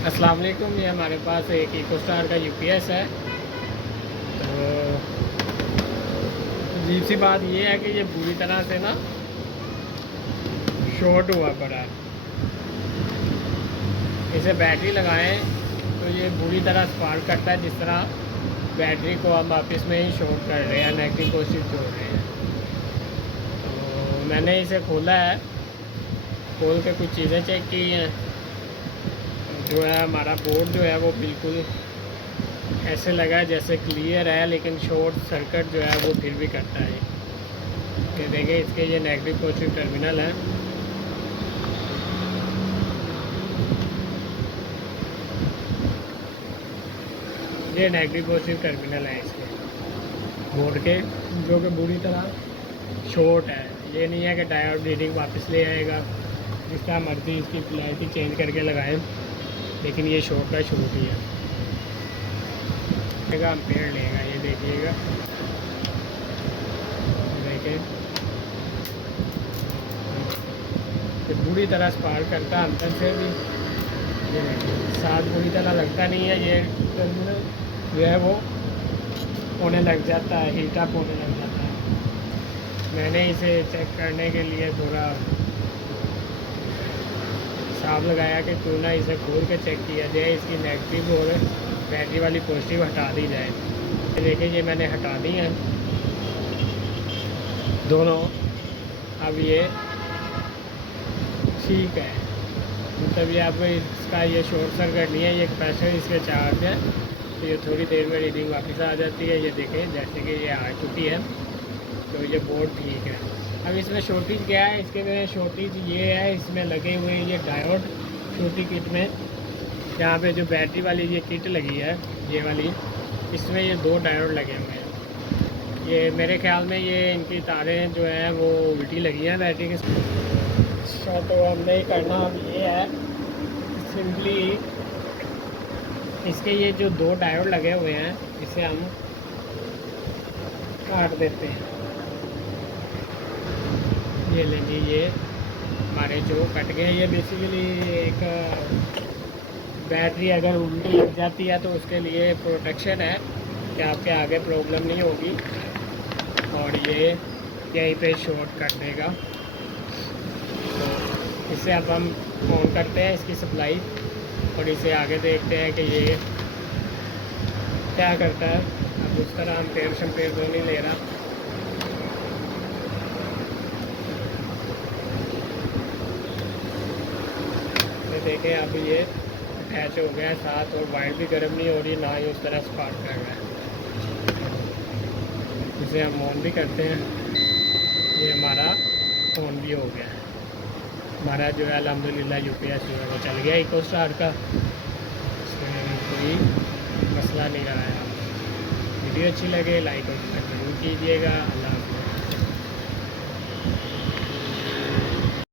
अस्सलाम वालेकुम। ये हमारे पास एक इको स्टार का यूपीएस है। तो अजीब सी बात ये है कि ये बुरी तरह से ना शॉर्ट हुआ पड़ा है। इसे बैटरी लगाएं तो ये बुरी तरह स्पार्क करता है, जिस तरह बैटरी को हम वापस में ही शॉर्ट कर रहे हैं, नेगेटिव पॉजिटिव जोड़ रहे हैं। तो मैंने इसे खोला है, खोल के कुछ चीज़ें चेक की हैं। जो है हमारा बोर्ड जो है वो बिल्कुल ऐसे लगा है जैसे क्लियर है, लेकिन शॉर्ट सर्किट जो है वो फिर भी करता है। ये देखें, इसके ये नेगेटिव पॉजिटिव टर्मिनल है। ये नेगेटिव पॉजिटिव टर्मिनल है इसके बोर्ड के, जो कि बुरी तरह शॉर्ट है। ये नहीं है कि डायोड रीडिंग वापस ले आएगा, जिस तरह मर्जी इसकी पोलैरिटी चेंज करके लगाएं, लेकिन ये शॉर्ट का शॉर्ट ही है। एम्पेयर लेगा, ये देखिएगा, देखें ये बुरी तरह स्पार्क करता है अंदर से भी। ये साथ बुरी तरह लगता नहीं है, ये टर्मिनल जो है वो होने लग जाता है, हीट अप होने लग जाता है। मैंने इसे चेक करने के लिए थोड़ा साफ लगाया कि क्यों ना इसे खोल के चेक किया जाए, इसकी नेगेटिव और बैटरी वाली पॉजिटिव हटा दी जाए। देखिए, ये मैंने हटा दी है दोनों। अब ये ठीक है, मतलब ये आपको इसका ये शॉर्ट सर्किट नहीं है, ये कैपेसिटर इसके चार्ज है, तो ये थोड़ी देर में रीडिंग वापस आ जाती है। ये देखें, जैसे कि ये आ चुकी है, तो ये बोर्ड ठीक है। अब इसमें शॉर्टेज क्या है, इसके में शॉर्टेज ये है, इसमें लगे हुए ये डायोड छोटी किट में, यहाँ पे जो बैटरी वाली ये किट लगी है ये वाली, इसमें ये 2 डायोड लगे हुए हैं। ये मेरे ख्याल में ये इनकी तारें जो हैं वो उल्टी लगी हैं बैटरी के। तो हमने करना अब ये है, सिंपली इसके ये जो 2 डायोड लगे हुए हैं इसे हम काट देते हैं। ये लेंगे, ये हमारे जो कट गए। ये बेसिकली एक बैटरी अगर उल्टी लग जाती है तो उसके लिए प्रोटेक्शन है कि आपके आगे प्रॉब्लम नहीं होगी, और ये यहीं पे शॉर्ट कर देगा। तो इसे अब हम ऑन करते हैं इसकी सप्लाई, और इसे आगे देखते हैं कि ये क्या करता है। अब उस तरह हम पेड़ शम्पेड़ तो नहीं ले रहा। ये देखें, अब ये अटैच हो गया है साथ, और वायर भी गर्म नहीं हो रही, ना ही उस तरह स्पार्क कर रहा है। इसे हम ऑन भी करते हैं, ये हमारा ऑन भी हो गया है। हमारा जो है अल्हम्दुलिल्लाह यूपीएस जो है वो चल गया इको स्टार का, इसमें कोई मसला नहीं रहा है। वीडियो अच्छी लगे लाइक और जरूर कीजिएगा।